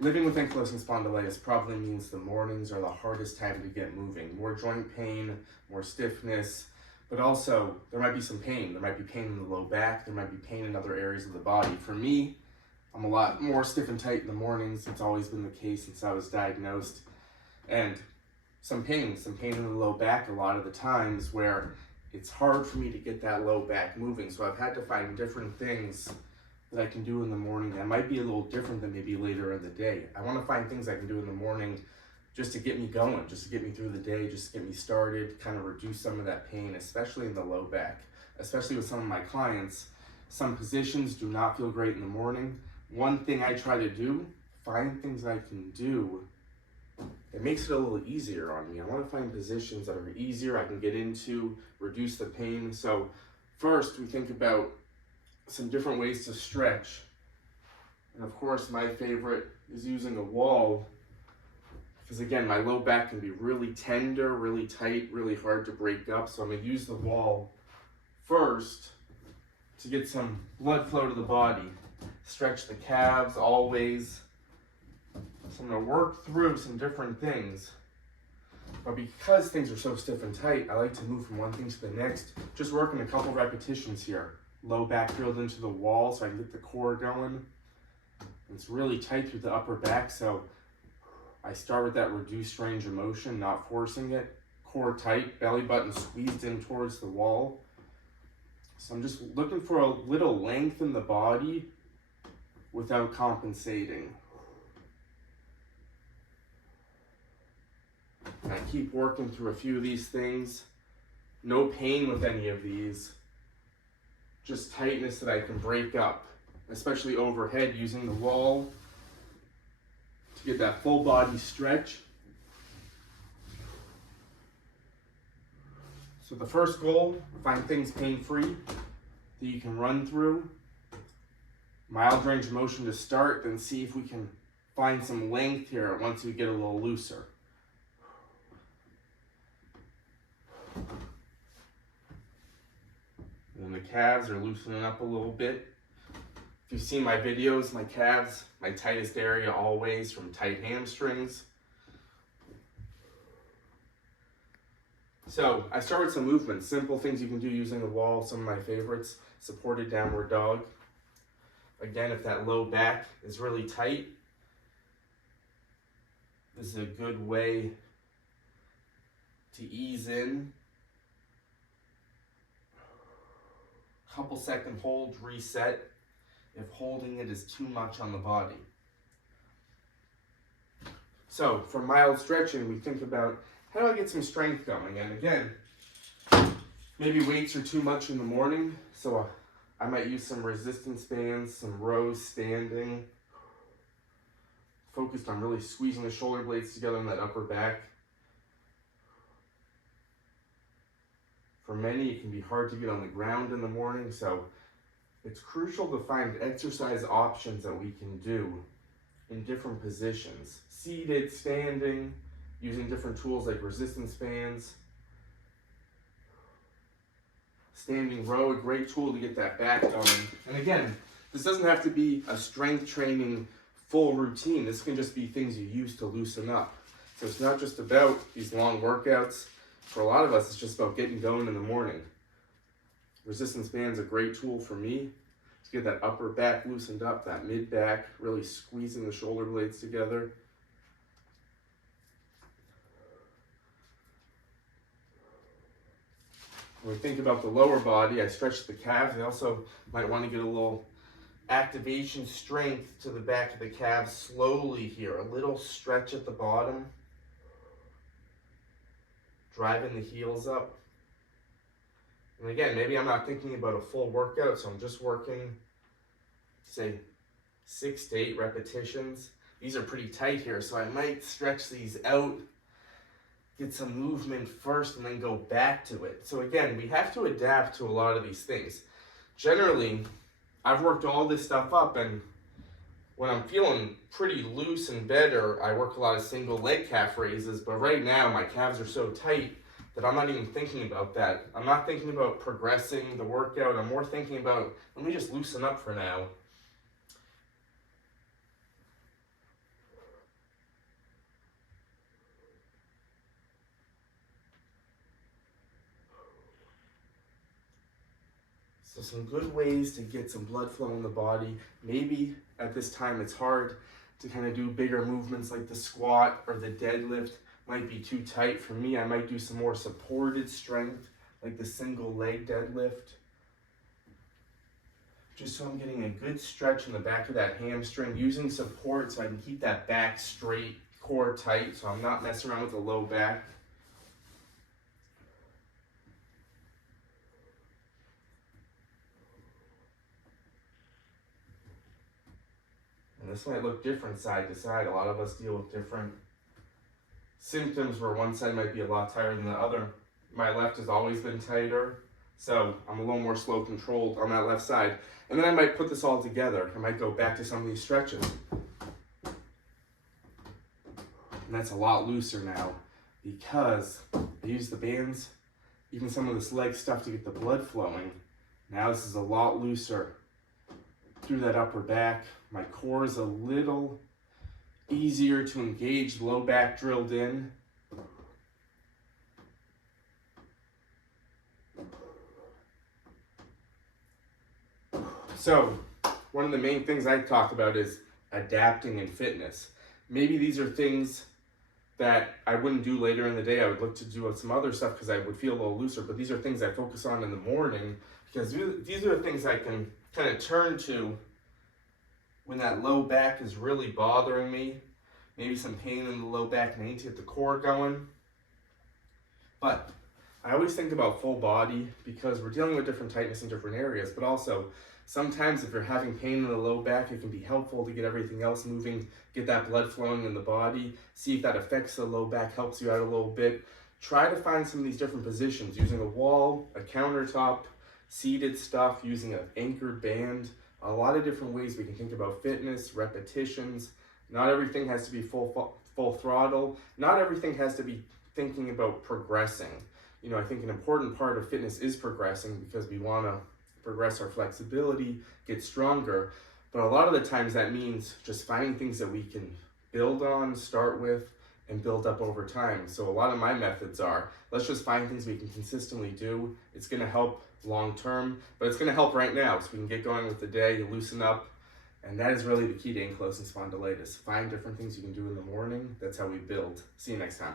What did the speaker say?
Living with ankylosing spondylitis probably means the mornings are the hardest time to get moving. More joint pain, more stiffness, but also there might be some pain. There might be pain in the low back, there might be pain in other areas of the body. For me, I'm a lot more stiff and tight in the mornings. It's always been the case since I was diagnosed. And some pain in the low back a lot of the times where it's hard for me to get that low back moving. So I've had to find different things that I can do in the morning that might be a little different than maybe later in the day. I want to find things I can do in the morning just to get me going, just to get me through the day, just to get me started, kind of reduce some of that pain, especially in the low back. Especially with some of my clients, some positions do not feel great in the morning. One thing I try to do, find things I can do. It makes it a little easier on me. I want to find positions that are easier, I can get into, reduce the pain. So first we think about some different ways to stretch. And of course my favorite is using a wall, because again, my low back can be really tender, really tight, really hard to break up. So I'm going to use the wall first to get some blood flow to the body. Stretch the calves always. So I'm going to work through some different things. But because things are so stiff and tight, I like to move from one thing to the next. Just working a couple repetitions here. Low back drilled into the wall so I can get the core going. It's really tight through the upper back, so I start with that reduced range of motion, not forcing it. Core tight, belly button squeezed in towards the wall. So I'm just looking for a little length in the body without compensating. And I keep working through a few of these things. No pain with any of these. Just tightness that I can break up, especially overhead using the wall to get that full body stretch. So the first goal, find things pain-free that you can run through. Mild range of motion to start, then see if we can find some length here once we get a little looser. And the calves are loosening up a little bit. If you've seen my videos, my calves, my tightest area always from tight hamstrings. So I start with some movements, simple things you can do using the wall. Some of my favorites, supported downward dog. Again, if that low back is really tight, this is a good way to ease in. Couple second hold, reset, if holding it is too much on the body. So for mild stretching, we think about how do I get some strength going? And again, maybe weights are too much in the morning, so I might use some resistance bands, some rows standing, focused on really squeezing the shoulder blades together in that upper back. For many, it can be hard to get on the ground in the morning, so it's crucial to find exercise options that we can do in different positions. Seated, standing, using different tools like resistance bands. Standing row, a great tool to get that back going. And again, this doesn't have to be a strength training full routine. This can just be things you use to loosen up. So it's not just about these long workouts. For a lot of us, it's just about getting going in the morning. Resistance band's a great tool for me to get that upper back loosened up, that mid back, really squeezing the shoulder blades together. When we think about the lower body, I stretch the calves. I also might want to get a little activation strength to the back of the calves slowly here. A little stretch at the bottom. Driving the heels up. And again, maybe I'm not thinking about a full workout, so I'm just working, say, 6 to 8 repetitions. These are pretty tight here, so I might stretch these out, get some movement first, and then go back to it. So again, we have to adapt to a lot of these things. Generally, I've worked all this stuff up, and when I'm feeling pretty loose and better, I work a lot of single leg calf raises, but right now my calves are so tight that I'm not even thinking about that. I'm not thinking about progressing the workout. I'm more thinking about, let me just loosen up for now. So some good ways to get some blood flow in the body. Maybe at this time it's hard to kind of do bigger movements like the squat or the deadlift. Might be too tight. For me, I might do some more supported strength like the single leg deadlift. Just so I'm getting a good stretch in the back of that hamstring, using support so I can keep that back straight, core tight, so I'm not messing around with the low back. And this might look different side to side. A lot of us deal with different symptoms where one side might be a lot tighter than the other. My left has always been tighter, so I'm a little more slow controlled on that left side. And then I might put this all together. I might go back to some of these stretches. And that's a lot looser now because I use the bands, even some of this leg stuff to get the blood flowing. Now this is a lot looser through that upper back. My core is a little easier to engage, low back drilled in. So, one of the main things I talk about is adapting in fitness. Maybe these are things that I wouldn't do later in the day. I would look to do some other stuff because I would feel a little looser, but these are things I focus on in the morning because these are the things I can kind of turn to when that low back is really bothering me. Maybe some pain in the low back and I need to get the core going. But I always think about full body because we're dealing with different tightness in different areas, but also sometimes if you're having pain in the low back, it can be helpful to get everything else moving, get that blood flowing in the body, see if that affects the low back, helps you out a little bit. Try to find some of these different positions using a wall, a countertop, seated stuff, using an anchored band. A lot of different ways we can think about fitness, repetitions. Not everything has to be full throttle. Not everything has to be thinking about progressing. You know, I think an important part of fitness is progressing because we want to progress our flexibility, get stronger. But a lot of the times that means just finding things that we can build on, start with, and build up over time. So a lot of my methods are, let's just find things we can consistently do. It's going to help long term, but it's going to help right now so we can get going with the day, loosen up. And that is really the key to ankylosing spondylitis. Find different things you can do in the morning. That's how we build. See you next time.